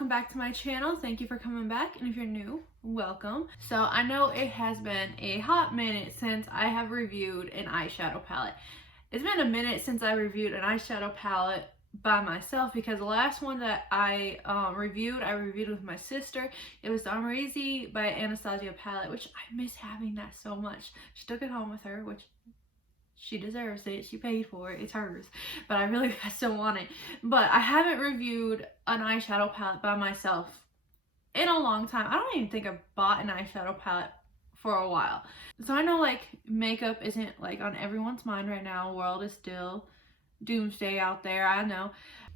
welcome back to my channel. Thank you for coming back, and if you're new, welcome. So I know it has been a hot minute since I have reviewed an eyeshadow palette. It's been a minute since I reviewed an eyeshadow palette by myself because the last one that I reviewed with my sister. It was the Amazing by Anastasia palette, which I miss having that so much. She took it home with her, which she deserves it. She paid for it. It's hers. But I still want it. But I haven't reviewed an eyeshadow palette by myself in a long time. I don't even think I've bought an eyeshadow palette for a while. So I know like makeup isn't like on everyone's mind right now. The world is still doomsday out there, I know.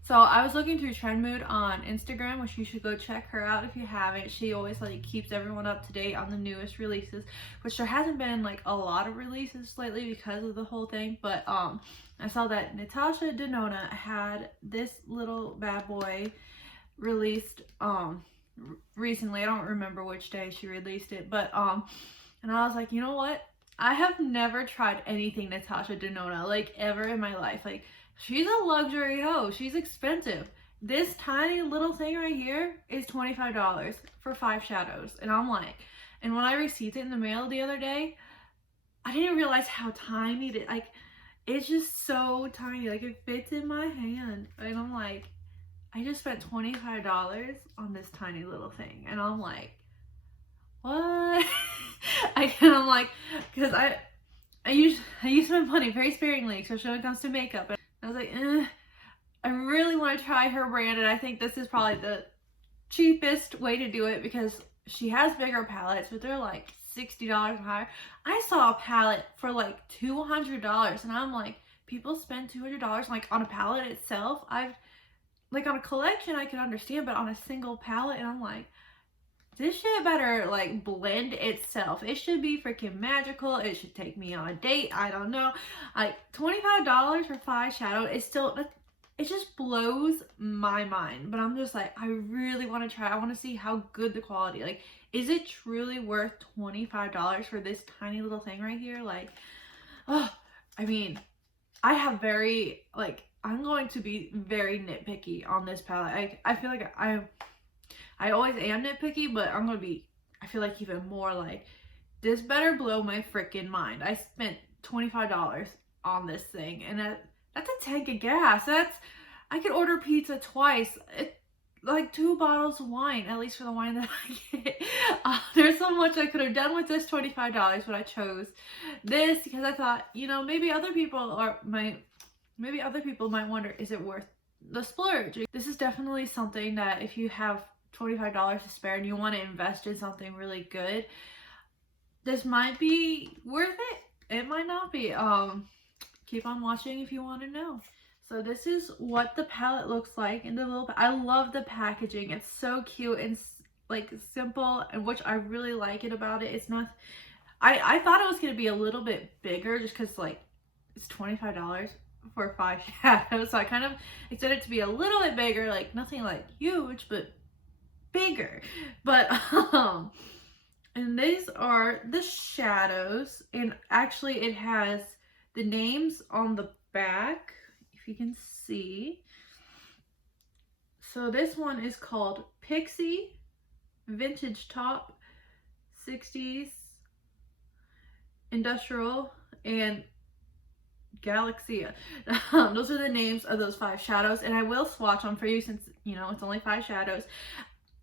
So I was looking through Trend Mood on Instagram, which you should go check her out if you haven't. She always like keeps everyone up to date on the newest releases, which there hasn't been like a lot of releases lately because of the whole thing. But I saw that Natasha Denona had this little bad boy released recently. I don't remember which day she released it, but and I was like, you know what? I have never tried anything Natasha Denona like ever in my life. Like, she's a luxury hoe. She's expensive. This tiny little thing right here is $25 for 5 shadows. And I'm like, and when I received it in the mail the other day, I didn't realize how tiny it is. Like, it's just so tiny. Like, it fits in my hand. And I'm like, I just spent $25 on this tiny little thing. And I'm like, what? I'm like, because I use my money very sparingly, especially when it comes to makeup. And I was like, I really want to try her brand, and I think this is probably the cheapest way to do it because she has bigger palettes, but they're like $60 and higher. I saw a palette for like $200, and I'm like, people spend $200 like on a palette itself. Like on a collection I can understand, but on a single palette, and I'm like, this shit better like blend itself. It should be freaking magical. It should take me on a date. I don't know. Like $25 for 5 shadow is still, it just blows my mind. But I'm just like, I really want to try. I want to see how good the quality, like, is it truly worth $25 for this tiny little thing right here? Like, oh, I mean, I have very, like, I'm going to be very nitpicky on this palette. I feel like I always am nitpicky, but I'm gonna be, I feel like even more like, this better blow my freaking mind. I spent $25 on this thing, and that's a tank of gas. I could order pizza twice. Like 2 bottles of wine, at least for the wine that I get. There's so much I could have done with this $25, but I chose this because I thought, you know, maybe other people might wonder, is it worth the splurge? This is definitely something that if you have $25 to spare and you want to invest in something really good, this might be worth it. It might not be. Keep on watching if you want to know. So this is what the palette looks like in the little, I love the packaging. It's so cute and like simple, and which I really like it about it. It's not, I thought it was going to be a little bit bigger just because like it's $25 for 5 shadows, so I kind of expected it to be a little bit bigger, like nothing like huge, but bigger. But and these are the shadows, and actually it has the names on the back if you can see. So this one is called Pixie Vintage Top 60s Industrial and Galaxia. Those are the names of those 5 shadows, and I will swatch them for you since, you know, it's only 5 shadows.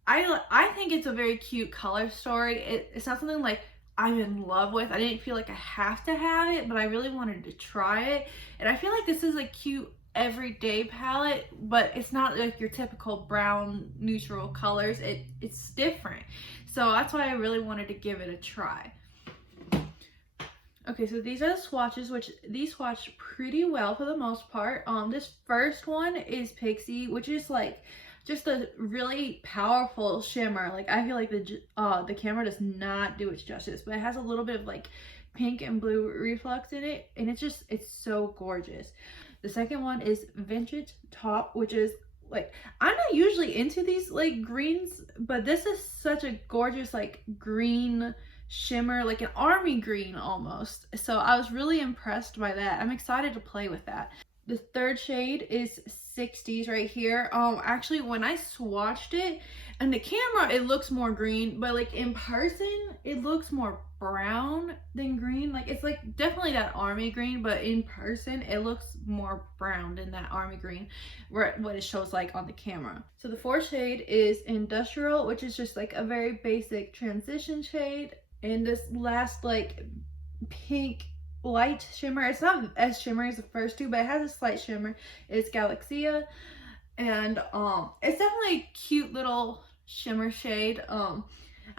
I think it's a very cute color story. It's not something like I'm in love with. I didn't feel like I have to have it, but I really wanted to try it. And I feel like this is a cute everyday palette, but it's not like your typical brown neutral colors. It's different. So that's why I really wanted to give it a try. Okay, so these are the swatches, which these swatch pretty well for the most part. This first one is Pixie, which is like just a really powerful shimmer. Like, I feel like the camera does not do its justice, but it has a little bit of like pink and blue reflex in it, and it's so gorgeous. The second one is Vintage Top, which is like, I'm not usually into these like greens, but this is such a gorgeous like green shimmer, like an army green almost. So I was really impressed by that. I'm excited to play with that. The third shade is 60s right here. Actually, when I swatched it on the camera, it looks more green, but like in person, it looks more brown than green. Like it's like definitely that army green, but in person, it looks more brown than that army green, what it shows like on the camera. So the fourth shade is Industrial, which is just like a very basic transition shade. And this last like pink light shimmer, it's not as shimmery as the first two, but it has a slight shimmer, it's Galaxia. And it's definitely a cute little shimmer shade. I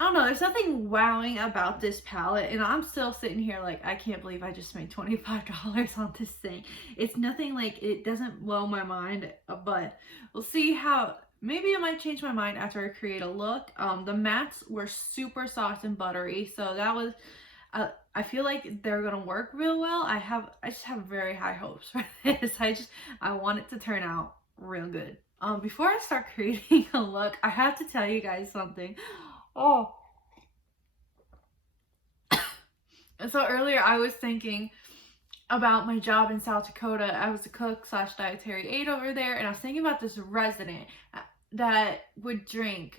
don't know, there's nothing wowing about this palette, and I'm still sitting here like, I can't believe I just made $25 on this thing. It's nothing, like, it doesn't blow my mind, but we'll see how. Maybe I might change my mind after I create a look. The mattes were super soft and buttery, so that was I feel like they're gonna work real well. I just have very high hopes for this. I want it to turn out real good. Before I start creating a look, I have to tell you guys something. Oh. So earlier I was thinking about my job in South Dakota. I was a cook / dietary aide over there, and I was thinking about this resident that would drink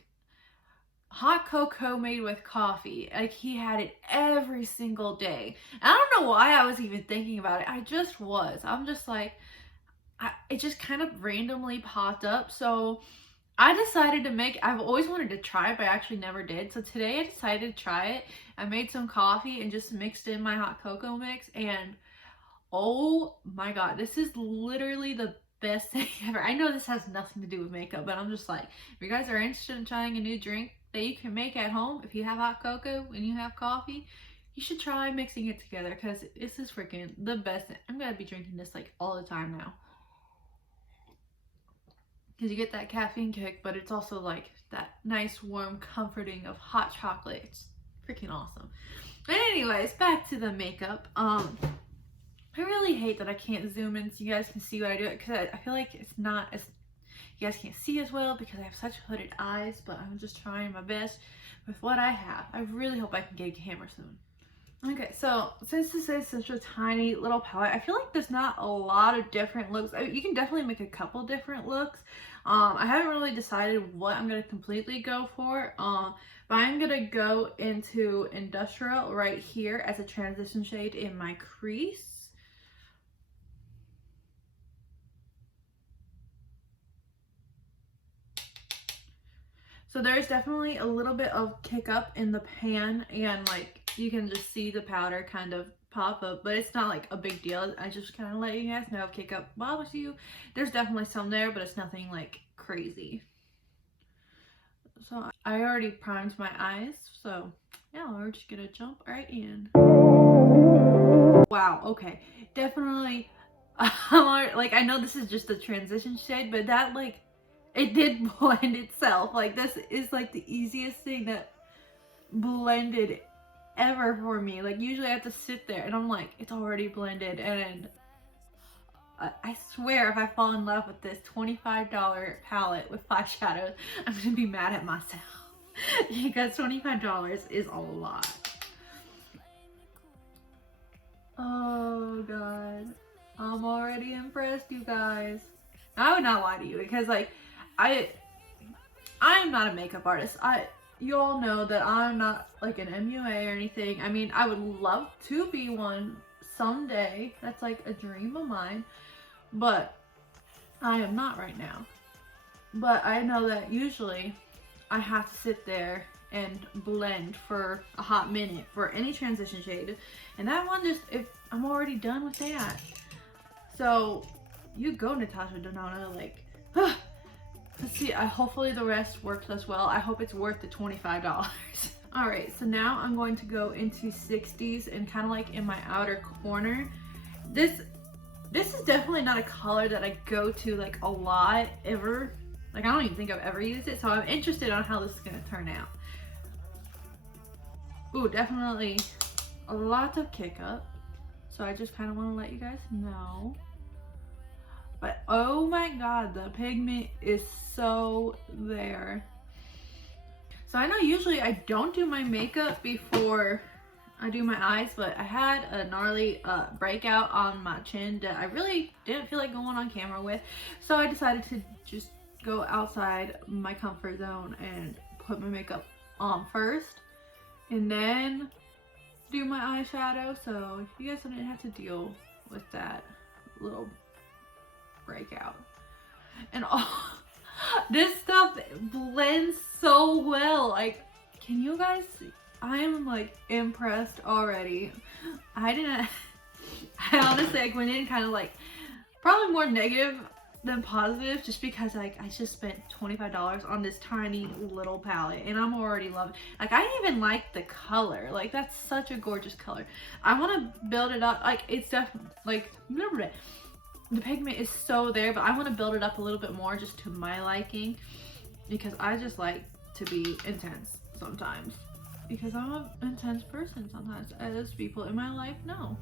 hot cocoa made with coffee. Like, he had it every single day. And I don't know why I was even thinking about it. I just was. I'm just like, it just kind of randomly popped up. So I decided to make, I've always wanted to try it, but I actually never did. So today I decided to try it. I made some coffee and just mixed in my hot cocoa mix. And oh my God, this is literally the best thing ever. I know this has nothing to do with makeup, but I'm just like, if you guys are interested in trying a new drink that you can make at home, if you have hot cocoa and you have coffee, you should try mixing it together, because this is freaking the best. I'm gonna be drinking this like all the time now, because you get that caffeine kick, but it's also like that nice warm comforting of hot chocolate. It's freaking awesome. But anyways, back to the makeup. I really hate that I can't zoom in so you guys can see what I do, because I feel like it's not as, you guys can't see as well because I have such hooded eyes, but I'm just trying my best with what I have. I really hope I can get a camera soon. Okay, so since this is such a tiny little palette, I feel like there's not a lot of different looks. You can definitely make a couple different looks. I haven't really decided what I'm going to completely go for, but I'm going to go into Industrial right here as a transition shade in my crease. So there's definitely a little bit of kick up in the pan, and like you can just see the powder kind of pop up, but it's not like a big deal. I just kind of let you guys know if kick up bothers you. There's definitely some there, but it's nothing like crazy. So I already primed my eyes, so yeah, we're just gonna jump right in. Wow, okay, definitely. Like, I know this is just a transition shade, but that like, it did blend itself. Like, this is like the easiest thing that blended ever for me. Like, usually I have to sit there and I'm like, it's already blended, and I swear if I fall in love with this $25 palette with 5 shadows, I'm gonna be mad at myself because $25 is a lot. Oh God, I'm already impressed, you guys. I would not lie to you, because like I am not a makeup artist. You all know that I'm not like an MUA or anything. I mean, I would love to be one someday. That's like a dream of mine, but I am not right now. But I know that usually I have to sit there and blend for a hot minute for any transition shade, and that one, just, if I'm already done with that. So you go, Natasha Denona. Like, let's see, hopefully the rest works as well. I hope it's worth the $25. All right, so now I'm going to go into 60s and kind of like in my outer corner. This is definitely not a color that I go to like a lot ever. Like, I don't even think I've ever used it, so I'm interested on how this is gonna turn out. Ooh, definitely a lot of kick up. So I just kind of want to let you guys know. But oh my God, the pigment is so there. So I know usually I don't do my makeup before I do my eyes, but I had a gnarly breakout on my chin that I really didn't feel like going on camera with. So I decided to just go outside my comfort zone and put my makeup on first and then do my eyeshadow. So you guys didn't have to deal with that little breakout. And oh, this stuff blends so well. Like, can you guys see? I am like impressed already. I honestly like went in kind of like probably more negative than positive, just because like I just spent $25 on this tiny little palette and I'm already loving it. Like, I didn't even like the color. Like, that's such a gorgeous color. I want to build it up. Like, it's definitely like the pigment is so there, but I want to build it up a little bit more just to my liking, because I just like to be intense sometimes, because I'm an intense person sometimes, as people in my life know.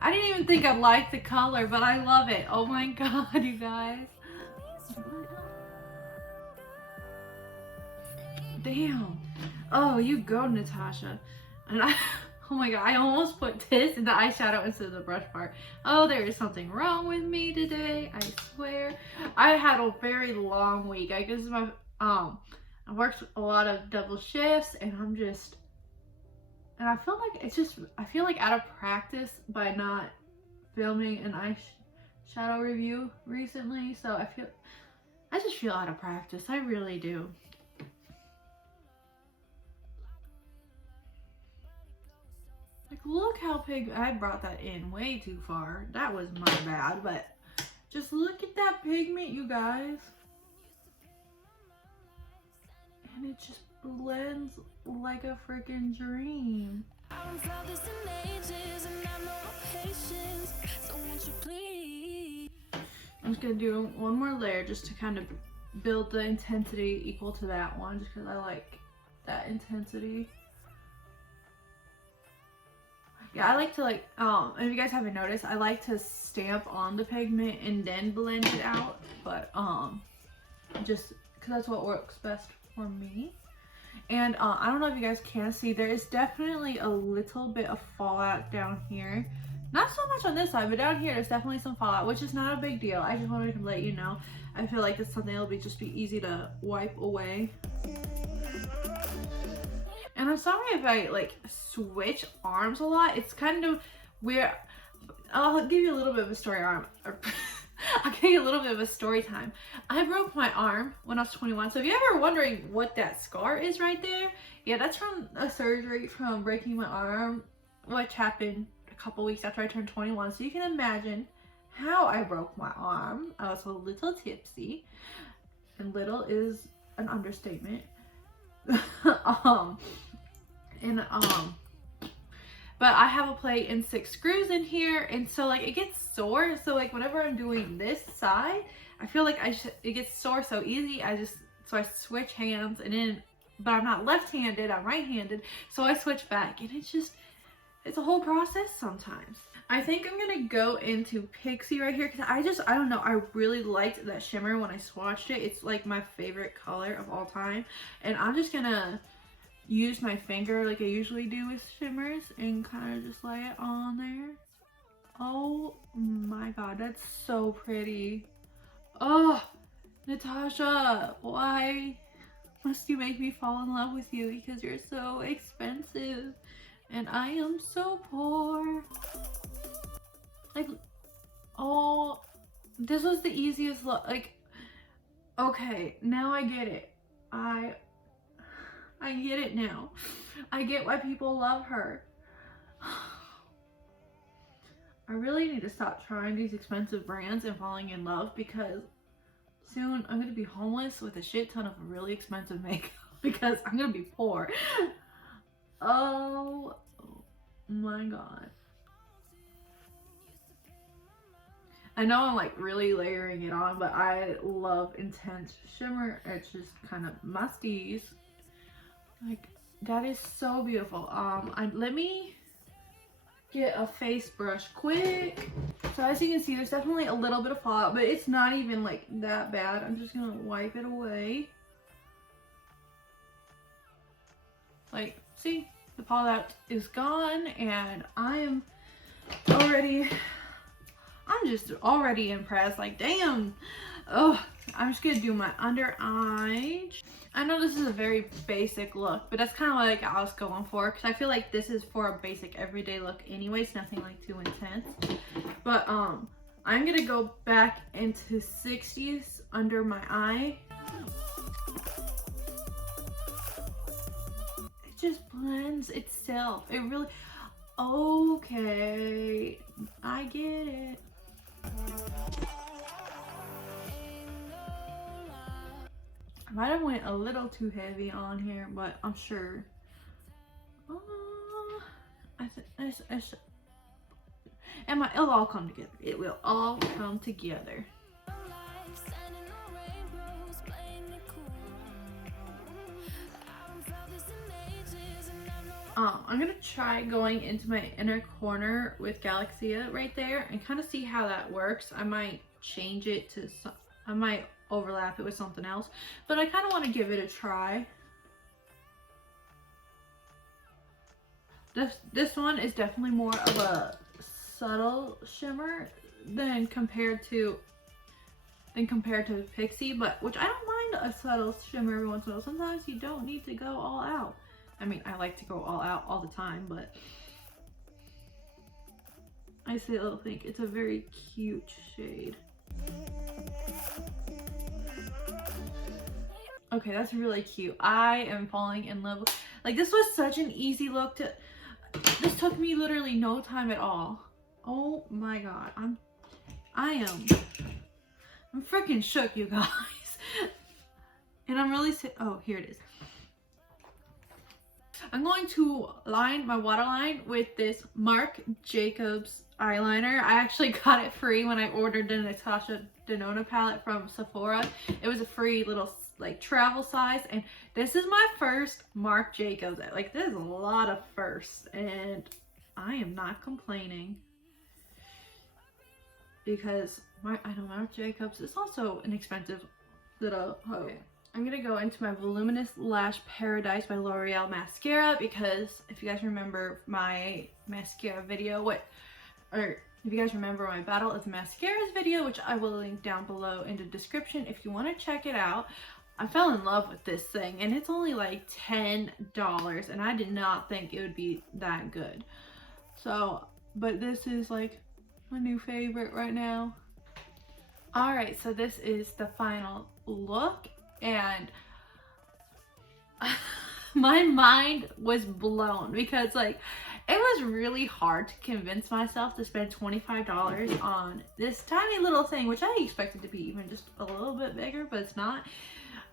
I didn't even think I liked the color, but I love it. Oh my god, you guys. Damn. Oh, you go, Natasha. And oh my god, I almost put this in the eyeshadow instead of the brush part. Oh, there is something wrong with me today, I swear. I had a very long week. I guess my I worked a lot of double shifts, and I feel like I feel like out of practice by not filming an eyeshadow review recently. So I just feel out of practice. I really do. Like, look how I brought that in way too far. That was my bad, but just look at that pigment, you guys. And it just blends like a freaking dream. I'm just gonna do one more layer just to kind of build the intensity equal to that one, just because I like that intensity. Yeah, I like to if you guys haven't noticed, I like to stamp on the pigment and then blend it out, but just because that's what works best for me. And I don't know if you guys can see, there is definitely a little bit of fallout down here. Not so much on this side, but down here there's definitely some fallout, which is not a big deal. I just wanted to let you know. I feel like it's something that'll just be easy to wipe away. And I'm sorry if I like switch arms a lot. It's kind of weird. I'll give you a little bit of a story arm. I'll give you a little bit of a story time. I broke my arm when I was 21. So if you're ever wondering what that scar is right there, yeah, that's from a surgery from breaking my arm, which happened a couple weeks after I turned 21. So you can imagine how I broke my arm. I was a little tipsy, and little is an understatement. But I have a plate and 6 screws in here, and so like it gets sore. So like whenever I'm doing this side, I feel like it gets sore so easy. So I switch hands, and then, but I'm not left-handed, I'm right-handed, so I switch back, and it's a whole process sometimes. I think I'm gonna go into Pixie right here, because I don't know, I really liked that shimmer when I swatched it. It's like my favorite color of all time, and I'm just gonna use my finger like I usually do with shimmers and kind of just lay it on there. Oh my god, that's so pretty. Oh, Natasha, why must you make me fall in love with you? Because you're so expensive and I am so poor. Like, oh, this was the easiest look. Like, okay, now I get it. I get it now. I get why people love her. I really need to stop trying these expensive brands and falling in love, because soon I'm going to be homeless with a shit ton of really expensive makeup because I'm going to be poor. Oh my god. I know I'm like really layering it on, but I love intense shimmer. It's just kind of musties. Like, that is so beautiful. Let me get a face brush quick. So as you can see, there's definitely a little bit of fallout, but it's not even like that bad. I'm just gonna wipe it away. Like, see, the fallout is gone, and I'm just already impressed. Like, damn. Oh, I'm just gonna do my under eye. I know this is a very basic look, but that's kind of like I was going for, because I feel like this is for a basic everyday look anyways, nothing like too intense. But I'm gonna go back into 60s under my eye. It just blends itself. It really, okay, I get it. I might have went a little too heavy on here, but I'm sure. It'll all come together. It will all come together. I'm gonna try going into my inner corner with Galaxia right there and kind of see how that works. I might change it to I might overlap it with something else, but I kind of want to give it a try. This one is definitely more of a subtle shimmer than compared to Pixie, but which I don't mind a subtle shimmer every once in a while. Sometimes you don't need to go all out. I mean, I like to go all out all the time, but I still think it's a very cute shade. Okay, that's really cute. I am falling in love with, like, this was such an easy look to, this took me literally no time at all. Oh my god, I'm freaking shook, you guys. And I'm really oh, here it is. I'm going to line my waterline with this Marc Jacobs eyeliner. I actually got it free when I ordered the Natasha Denona palette from Sephora. It was a free little like travel size, and this is my first Marc Jacobs. Like, there's a lot of firsts, and I am not complaining, because I know Marc Jacobs is also an expensive little hoe. I'm gonna go into my Voluminous Lash Paradise by L'Oreal mascara, because if you guys remember my mascara video, if you guys remember my Battle of the Mascaras video, which I will link down below in the description if you want to check it out. I fell in love with this thing, and it's only like $10, and I did not think it would be that good. So, but this is like my new favorite right now. Alright, so this is the final look, and my mind was blown, because like it was really hard to convince myself to spend $25 on this tiny little thing, which I expected to be even just a little bit bigger, but it's not.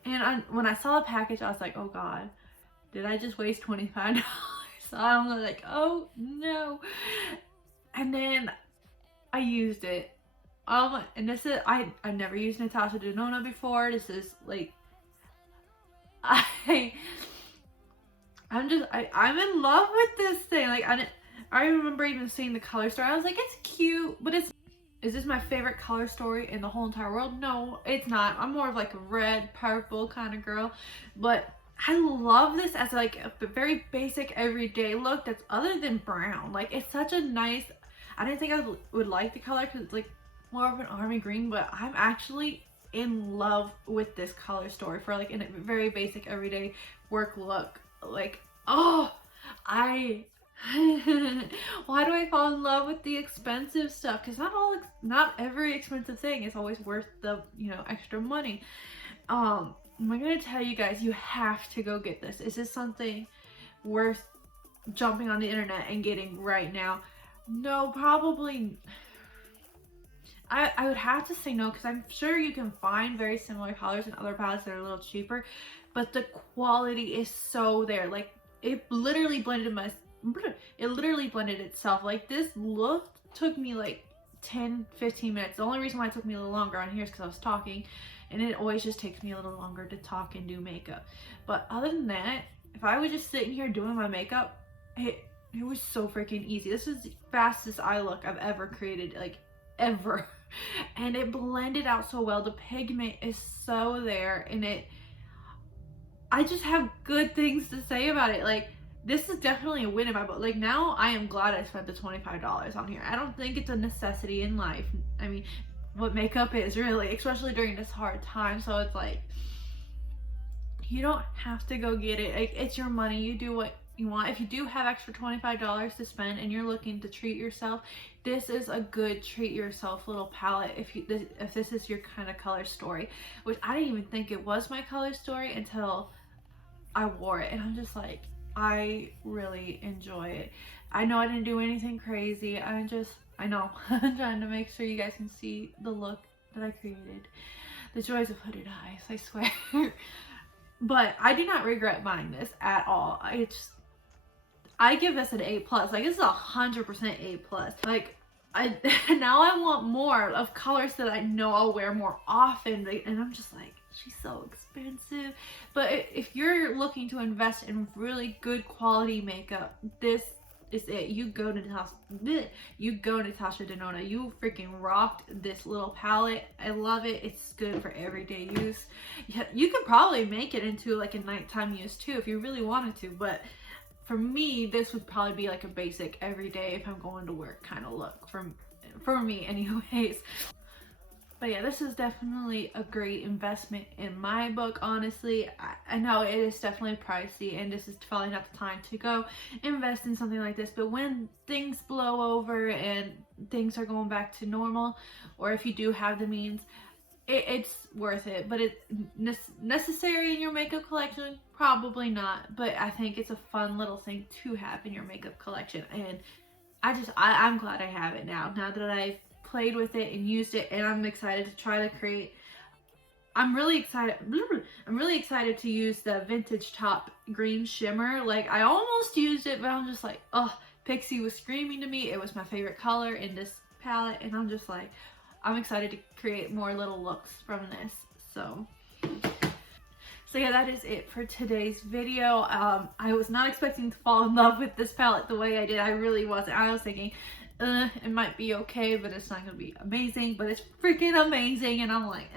And when I saw the package, I was like, oh god, did I just waste $25? So I'm like, oh no. And then I used it. And this is, I've never used Natasha Denona before. This is like, I'm in love with this thing. Like, I remember even seeing the color story. I was like, it's cute, but is this my favorite color story in the whole entire world? No, it's not. I'm more of like a red, purple kind of girl, but I love this as like a very basic everyday look that's other than brown. Like, it's such a nice, I didn't think I would like the color because it's like more of an army green, but I'm actually in love with this color story for like in a very basic everyday work look. Like, oh, why do I fall in love with the expensive stuff? Because not every expensive thing is always worth the, you know, extra money. I'm gonna tell you guys, you have to go get this. Is this something worth jumping on the internet and getting right now? No, probably. I would have to say no, because I'm sure you can find very similar colors in other palettes that are a little cheaper, but the quality is so there. Like, it literally blended itself. Like, this look took me like 10-15 minutes. The only reason why it took me a little longer on here is because I was talking, and it always just takes me a little longer to talk and do makeup. But other than that, if I was just sitting here doing my makeup, it was so freaking easy. This is the fastest eye look I've ever created, like ever. And it blended out so well. The pigment is so there, and I just have good things to say about it. Like, this is definitely a win in my book. Like, now I am glad I spent the $25 on here. I don't think it's a necessity in life. I mean, what makeup is really, especially during this hard time. So it's like, you don't have to go get it. Like, it's your money. You do what you want. If you do have extra $25 to spend and you're looking to treat yourself, this is a good treat yourself little palette if this is your kind of color story, which I didn't even think it was my color story until I wore it, and I'm just like, I really enjoy it. I know I didn't do anything crazy. I know I'm trying to make sure you guys can see the look that I created. The joys of hooded eyes, I swear. But I do not regret buying this at all. I give this an A+. Like, this is 100% A+. Like, now I want more of colors that I know I'll wear more often, and I'm just like, she's so expensive. But if you're looking to invest in really good quality makeup, this is it. You go to Natasha Denona. You freaking rocked this little palette. I love it. It's good for everyday use. You could probably make it into like a nighttime use too if you really wanted to, but for me, this would probably be like a basic everyday if I'm going to work kind of look for me anyways. But yeah, this is definitely a great investment in my book, honestly. I know it is definitely pricey, and this is probably not the time to go invest in something like this, but when things blow over and things are going back to normal, or if you do have the means, it's worth it. But it's necessary in your makeup collection? Probably not, but I think it's a fun little thing to have in your makeup collection, and I'm glad I have it now that I've played with it and used it, and I'm excited to try to create. I'm really excited to use the Vintage Top Green Shimmer. Like, I almost used it, but I'm just like, oh, Pixie was screaming to me. It was my favorite color in this palette, and I'm just like, I'm excited to create more little looks from this. So yeah, that is it for today's video. I was not expecting to fall in love with this palette the way I did. I really wasn't. I was thinking, it might be okay, but it's not gonna be amazing. But it's freaking amazing, and I'm like,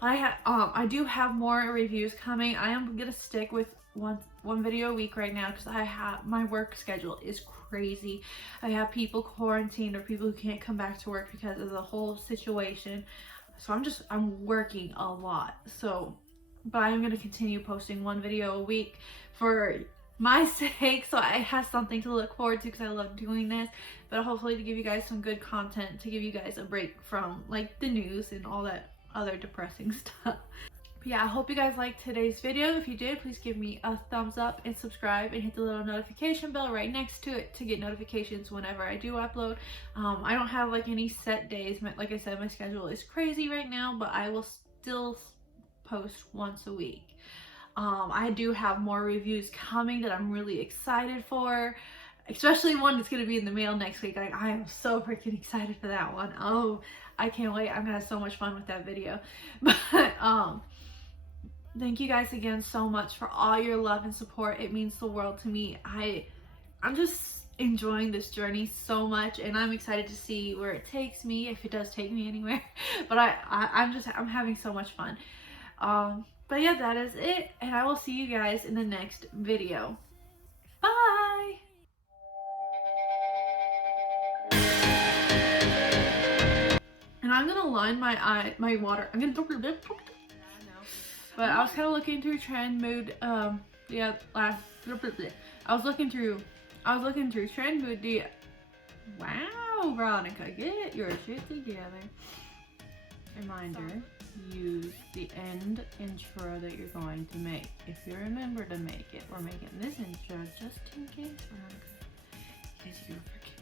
But I do have more reviews coming. I am gonna stick with one video a week right now because my work schedule is crazy. I have people quarantined or people who can't come back to work because of the whole situation. So I'm working a lot. But I'm going to continue posting one video a week for my sake, so I have something to look forward to because I love doing this, but hopefully to give you guys some good content, to give you guys a break from like the news and all that other depressing stuff. But yeah, I hope you guys liked today's video. If you did, please give me a thumbs up and subscribe and hit the little notification bell right next to it to get notifications whenever I do upload. I don't have like any set days. Like I said, my schedule is crazy right now, but I will still post once a week. I do have more reviews coming that I'm really excited for, especially one that's going to be in the mail next week. Like, I am so freaking excited for that one. Oh, I can't wait. I'm gonna have so much fun with that video. But thank you guys again so much for all your love and support. It means the world to me. I'm just enjoying this journey so much, and I'm excited to see where it takes me, if it does take me anywhere. But I'm having so much fun. But yeah, that is it, and I will see you guys in the next video. Bye! And I'm gonna line my water. I'm gonna but I was kind of looking through trend mood. I was looking through trend mood. Wow, Veronica, get your shit together. Reminder: use the end intro that you're going to make. If you remember to make it, we're making this intro just in case, Veronica, because you're freaking